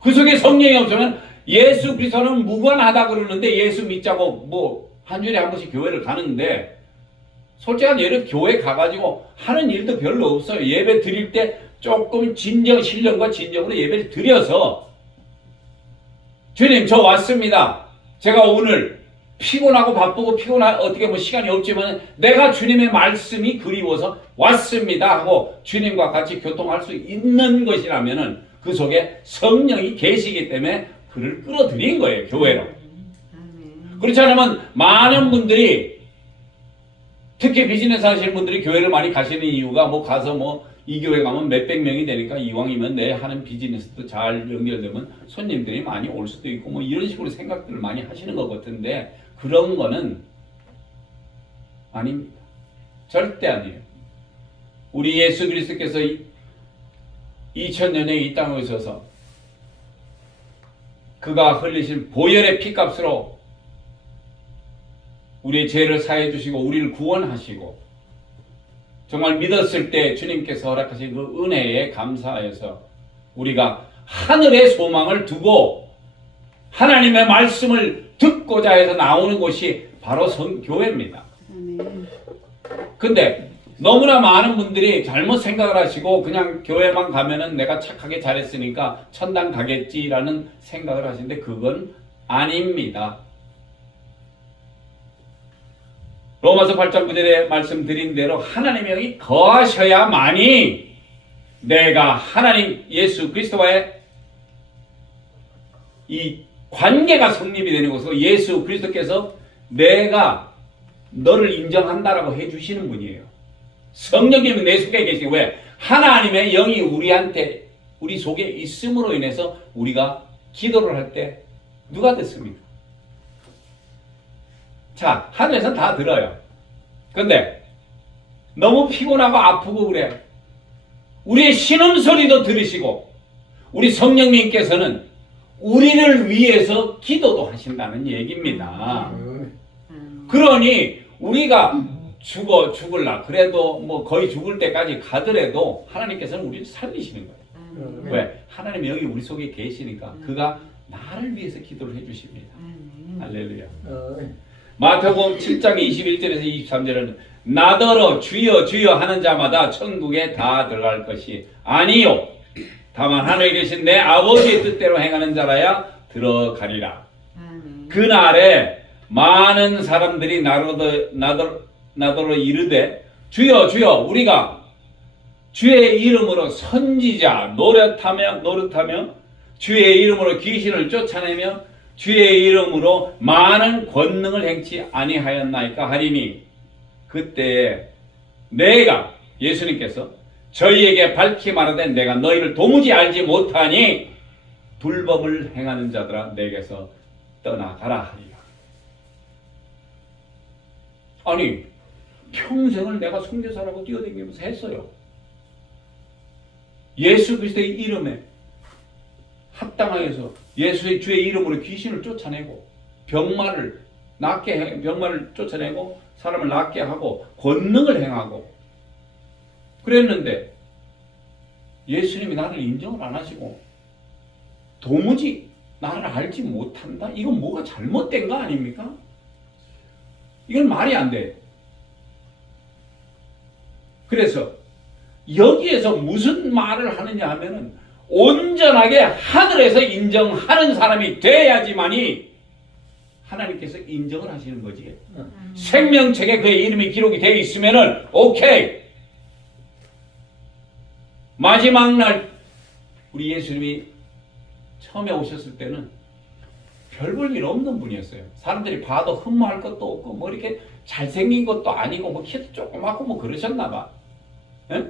그 속에 성령이 없으면 예수 그리스도는 무관하다 그러는데 예수 믿자고 뭐 한 주일에 한 번씩 교회를 가는데 솔직한 예를 교회 가가지고 하는 일도 별로 없어요. 예배 드릴 때 조금 신령과 진정으로 예배를 드려서 주님 저 왔습니다. 제가 오늘 피곤하고 바쁘고 어떻게 뭐 시간이 없지만 내가 주님의 말씀이 그리워서 왔습니다 하고 주님과 같이 교통할 수 있는 것이라면은 그 속에 성령이 계시기 때문에 그를 끌어들인 거예요, 교회로. 그렇지 않으면 많은 분들이 특히 비즈니스 하시는 분들이 교회를 많이 가시는 이유가 뭐 가서 뭐 이 교회 가면 몇백 명이 되니까 이왕이면 내 하는 비즈니스도 잘 연결되면 손님들이 많이 올 수도 있고 뭐 이런 식으로 생각들을 많이 하시는 것 같은데 그런 거는 아닙니다. 절대 아니에요. 우리 예수 그리스도께서 2000년에 이 땅에 오셔서 그가 흘리신 보혈의 피값으로 우리의 죄를 사해 주시고 우리를 구원하시고 정말 믿었을 때 주님께서 허락하신 그 은혜에 감사해서 우리가 하늘의 소망을 두고 하나님의 말씀을 듣고자 해서 나오는 곳이 바로 성교회입니다. 근데 너무나 많은 분들이 잘못 생각을 하시고 그냥 교회만 가면은 내가 착하게 잘했으니까 천당 가겠지라는 생각을 하시는데 그건 아닙니다. 로마서 8장 9절에 말씀드린 대로 하나님의 영이 거하셔야만이 내가 하나님 예수 그리스도와의 이 관계가 성립이 되는 것이고 예수 그리스도께서 내가 너를 인정한다라고 해주시는 분이에요. 성령님은 내 속에 계시고 왜? 하나님의 영이 우리한테 우리 속에 있음으로 인해서 우리가 기도를 할 때 누가 듣습니까? 자, 하늘에서는 다 들어요. 근데 너무 피곤하고 아프고 그래. 우리의 신음소리도 들으시고 우리 성령님께서는 우리를 위해서 기도도 하신다는 얘기입니다. 그러니 우리가 죽을라 그래도 뭐 거의 죽을 때까지 가더라도 하나님께서는 우리를 살리시는 거예요. 왜? 하나님이 여기 우리 속에 계시니까 그가 나를 위해서 기도를 해주십니다. 할렐루야. 마태복음 7장 21절에서 23절은 나더러 주여 주여 하는 자마다 천국에 다 들어갈 것이 아니요 다만 하늘에 계신 내 아버지의 뜻대로 행하는 자라야 들어가리라. 그날에 많은 사람들이 나더러 이르되 주여 주여 우리가 주의 이름으로 선지자 노릇하며 주의 이름으로 귀신을 쫓아내며 주의 이름으로 많은 권능을 행치 아니하였나이까 하리니 그때 내가 예수님께서 저희에게 밝히 말하되 내가 너희를 도무지 알지 못하니 불법을 행하는 자들아 내게서 떠나가라 하리라. 아니 평생을 내가 선교사라고 뛰어다니면서 했어요. 예수 그리스도의 이름에 합당하여서 예수의 주의 이름으로 귀신을 쫓아내고 병마를 쫓아내고 사람을 낫게 하고 권능을 행하고 그랬는데 예수님이 나를 인정을 안 하시고 도무지 나를 알지 못한다? 이건 뭐가 잘못된 거 아닙니까? 이건 말이 안 돼. 그래서 여기에서 무슨 말을 하느냐 하면은 온전하게 하늘에서 인정하는 사람이 돼야지만이 하나님께서 인정을 하시는 거지. 생명책에 그의 이름이 기록이 되어 있으면은 오케이. 마지막 날 우리 예수님이 처음에 오셨을 때는 별 볼 일 없는 분이었어요. 사람들이 봐도 흠모할 것도 없고 뭐 이렇게 잘생긴 것도 아니고 뭐 키도 조그맣고 뭐 그러셨나 봐. 예?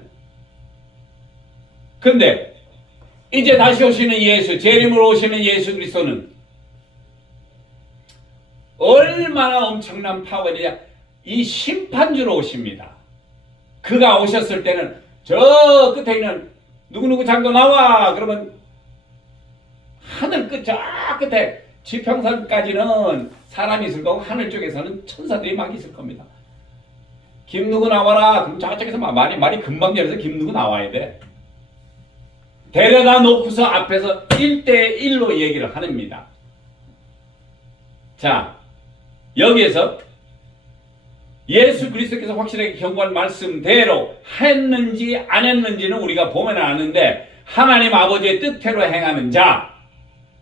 근데 이제 다시 오시는 예수, 재림으로 오시는 예수 그리스도는 얼마나 엄청난 파워냐. 이 심판주로 오십니다. 그가 오셨을 때는 저 끝에 있는 누구누구 장도 나와 그러면 하늘 끝 저 끝에 지평선까지는 사람이 있을 거고 하늘 쪽에서는 천사들이 막 있을 겁니다. 김누구 나와라 그럼 저쪽에서 말이 금방 열려서 김누구 나와야 돼. 데려다 놓고서 앞에서 1대1로 얘기를 합니다. 자, 여기에서 예수 그리스도께서 확실하게 경고한 말씀대로 했는지 안 했는지는 우리가 보면 아는데 하나님 아버지의 뜻대로 행하는 자,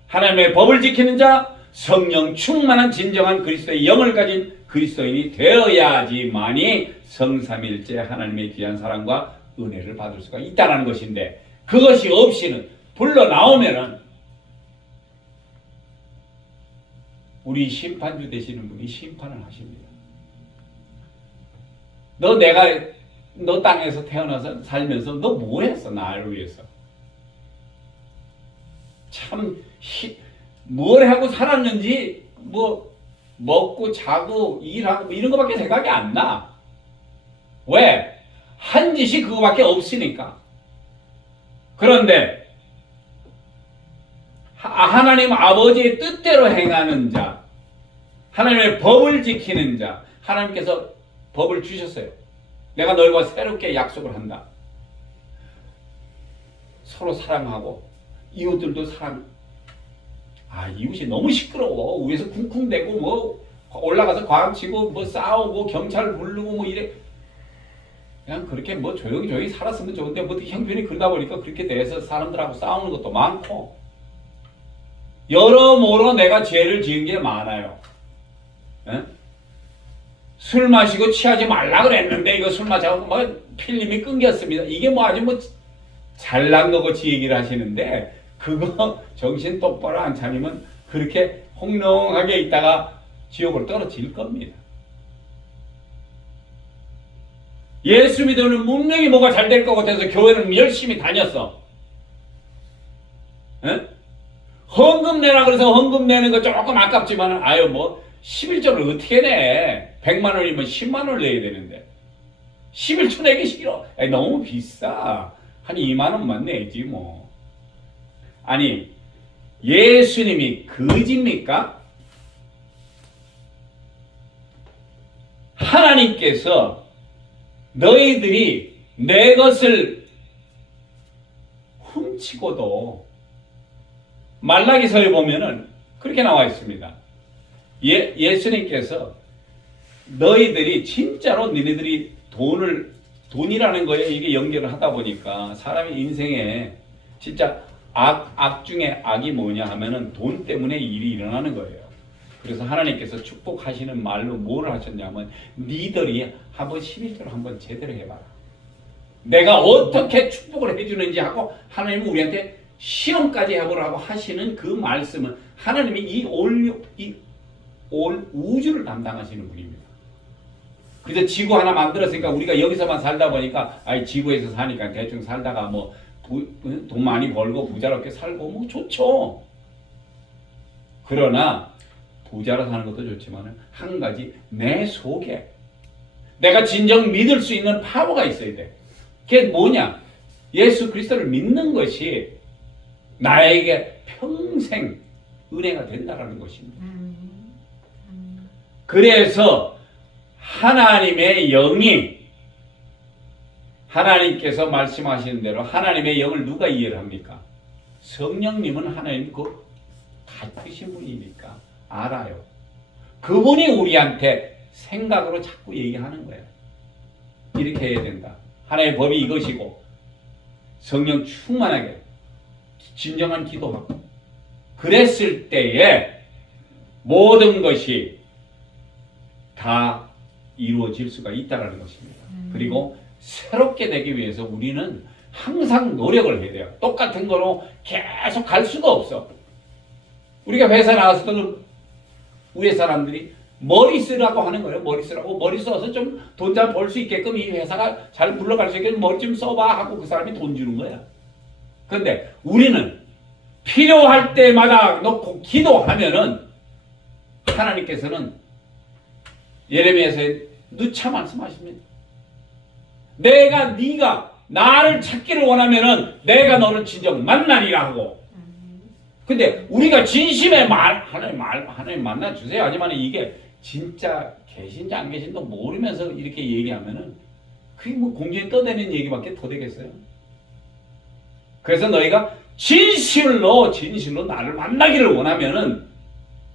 하나님의 법을 지키는 자, 성령 충만한 진정한 그리스도의 영을 가진 그리스도인이 되어야지만이 성삼일째 하나님의 귀한 사랑과 은혜를 받을 수가 있다는 것인데 그것이 없이는 불러 나오면은 우리 심판주 되시는 분이 심판을 하십니다. 너 땅에서 태어나서 살면서 너 뭐 했어? 나를 위해서. 참 뭘 하고 살았는지 뭐 먹고 자고 일하고 뭐 이런 거밖에 생각이 안 나. 왜? 한 짓이 그거밖에 없으니까. 그런데 하나님 아버지의 뜻대로 행하는 자, 하나님의 법을 지키는 자, 하나님께서 법을 주셨어요. 내가 너희와 새롭게 약속을 한다. 서로 사랑하고 이웃들도 사랑. 이웃이 너무 시끄러워. 위에서 쿵쿵대고 뭐 올라가서 과음치고 뭐 싸우고 경찰 부르고 뭐 이래. 그냥 그렇게 뭐 조용히 살았으면 좋은데 뭐 형편이 그러다 보니까 그렇게 돼서 사람들하고 싸우는 것도 많고 여러모로 내가 죄를 지은 게 많아요. 에? 술 마시고 취하지 말라 그랬는데 이거 술 마시고 뭐 필름이 끊겼습니다. 이게 뭐 아주 뭐 잘난 거같이 얘기를 하시는데 그거 정신 똑바로 안 차리면 그렇게 홍롱하게 있다가 지옥을 떨어질 겁니다. 예수 믿으면 분명히 뭐가 잘 될 것 같아서 교회는 열심히 다녔어. 에? 헌금 내라 그래서 헌금 내는 거 조금 아깝지만 아유 뭐 11조를 어떻게 내? 100만 원이면 10만 원을 내야 되는데 11조 내기 싫어. 아니, 너무 비싸. 한 2만 원만 내지 뭐. 아니 예수님이 거짓입니까? 하나님께서 너희들이 내 것을 훔치고도 말라기서에 보면은 그렇게 나와 있습니다. 예수님께서 너희들이 진짜로 너희들이 돈이라는 거에 이게 연결을 하다 보니까 사람의 인생에 진짜 악 중에 악이 뭐냐 하면은 돈 때문에 일이 일어나는 거예요. 그래서 하나님께서 축복하시는 말로 뭐를 하셨냐면 니들이 한번 11조를 한번 제대로 해봐라. 내가 어떻게 축복을 해주는지 하고 하나님은 우리한테 시험까지 해보라고 하시는 그 말씀은 하나님이 이 올 우주를 담당하시는 분입니다. 그래서 지구 하나 만들었으니까 우리가 여기서만 살다 보니까 아이 지구에서 사니까 대충 살다가 뭐 돈 많이 벌고 부자롭게 살고 뭐 좋죠. 그러나 부자로 사는 것도 좋지만 한 가지 내 속에 내가 진정 믿을 수 있는 파워가 있어야 돼. 그게 뭐냐? 예수 그리스도를 믿는 것이 나에게 평생 은혜가 된다라는 것입니다. 그래서 하나님의 영이 하나님께서 말씀하시는 대로 하나님의 영을 누가 이해를 합니까? 성령님은 하나님 그 같으신 분이니까 알아요. 그분이 우리한테 생각으로 자꾸 얘기하는 거예요. 이렇게 해야 된다. 하나님의 법이 이것이고 성령 충만하게 진정한 기도하고 그랬을 때에 모든 것이 다 이루어질 수가 있다는 것입니다. 그리고 새롭게 되기 위해서 우리는 항상 노력을 해야 돼요. 똑같은 거로 계속 갈 수가 없어. 우리가 회사 나와서도 위에 사람들이 머리 쓰라고 하는 거예요. 머리 쓰라고. 머리 써서 좀 돈 잘 벌 수 있게끔 이 회사가 잘 굴러갈 수 있게끔 머리 좀 써봐 하고 그 사람이 돈 주는 거야. 그런데 우리는 필요할 때마다 놓고 기도하면은 하나님께서는 예레미야서 누차 말씀하십니다. 네가 나를 찾기를 원하면은 내가 너를 진정 만나리라 하고. 근데 우리가 진심의 하나님 만나 주세요. 아니면 이게 진짜 계신지 안 계신지 모르면서 이렇게 얘기하면은 그게 뭐 공중에 떠다니는 얘기밖에 더 되겠어요. 그래서 너희가 진실로 나를 만나기를 원하면은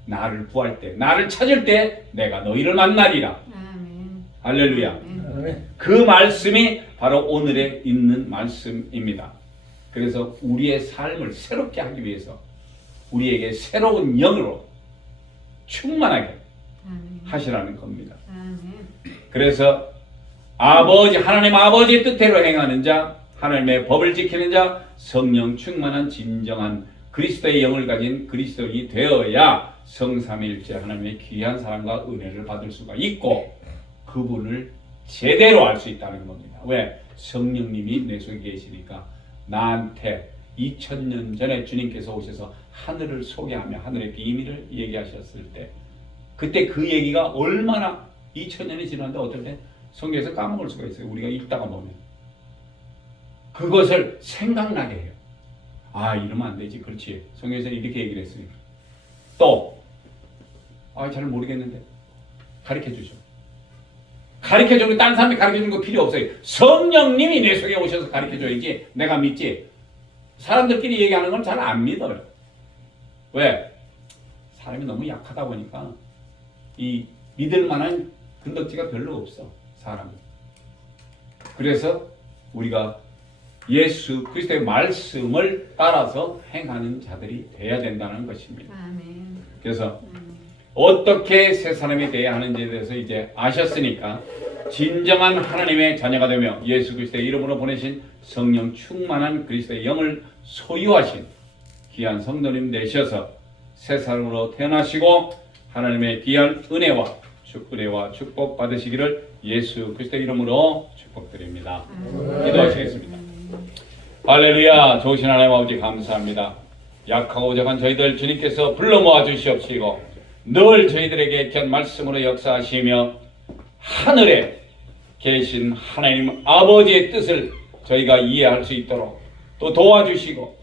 나를 구할 때, 나를 찾을 때 내가 너희를 만나리라. 아멘. 할렐루야. 아멘. 그 말씀이 바로 오늘에 있는 말씀입니다. 그래서 우리의 삶을 새롭게 하기 위해서 우리에게 새로운 영으로 충만하게 아멘. 하시라는 겁니다. 아멘. 그래서 하나님 아버지의 뜻대로 행하는 자, 하나님의 법을 지키는 자, 성령 충만한 진정한 그리스도의 영을 가진 그리스도인이 되어야 성삼위일체 하나님의 귀한 사랑과 은혜를 받을 수가 있고 그분을 제대로 알 수 있다는 겁니다. 왜? 성령님이 내 속에 계시니까 나한테 2000년 전에 주님께서 오셔서 하늘을 소개하며 하늘의 비밀을 얘기하셨을 때 그때 그 얘기가 얼마나 2000년이 지났는데 어떨 때 성경에서 까먹을 수가 있어요. 우리가 읽다가 보면 그것을 생각나게 해요. 아 이러면 안 되지. 그렇지. 성경에서 이렇게 얘기를 했으니까 또 잘 모르겠는데 가르쳐 주죠. 가르쳐 주는 다른 사람이 가르쳐 주는 거 필요 없어요. 성령님이 내 속에 오셔서 가르쳐 줘야지 내가 믿지. 사람들끼리 얘기하는 건 잘 안 믿어요. 왜? 사람이 너무 약하다 보니까 이 믿을 만한 근덕지가 별로 없어. 사람은. 그래서 우리가 예수 그리스도의 말씀을 따라서 행하는 자들이 돼야 된다는 것입니다. 아멘. 그래서 어떻게 새 사람이 되어야 하는지에 대해서 이제 아셨으니까 진정한 하나님의 자녀가 되며 예수 그리스도의 이름으로 보내신 성령 충만한 그리스도의 영을 소유하신 귀한 성도님 되셔서 새 사람으로 태어나시고 하나님의 귀한 은혜와 은혜와 축복 받으시기를 예수 그리스도의 이름으로 축복드립니다. 기도하시겠습니다. 할렐루야. 좋으신 하나님 아버지 감사합니다. 약하고 오작한 저희들 주님께서 불러 모아 주시옵시고 늘 저희들에게 곁 말씀으로 역사하시며 하늘에 계신 하나님 아버지의 뜻을 저희가 이해할 수 있도록 또 도와주시고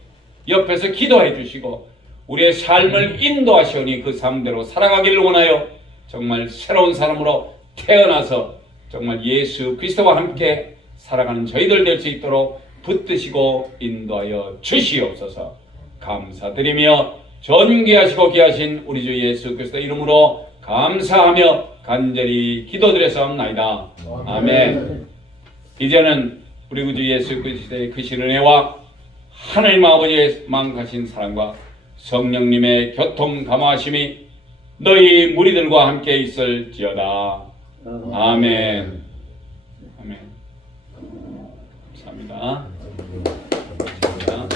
옆에서 기도해 주시고 우리의 삶을 인도하시오니 그 삶대로 살아가기를 원하여 정말 새로운 사람으로 태어나서 정말 예수 그리스도와 함께 살아가는 저희들 될 수 있도록 붙드시고 인도하여 주시옵소서. 감사드리며 존귀하시고 귀하신 우리 주 예수 그리스도 이름으로 감사하며 간절히 기도드렸사옵나이다. 아멘. 이제는 우리 구주 예수 그리스도의 크신 은혜와 하나님 아버지의 망가신 사랑과 성령님의 교통 감화하심이 너희 무리들과 함께 있을지어다. 아멘. 아멘. 감사합니다. 감사합니다.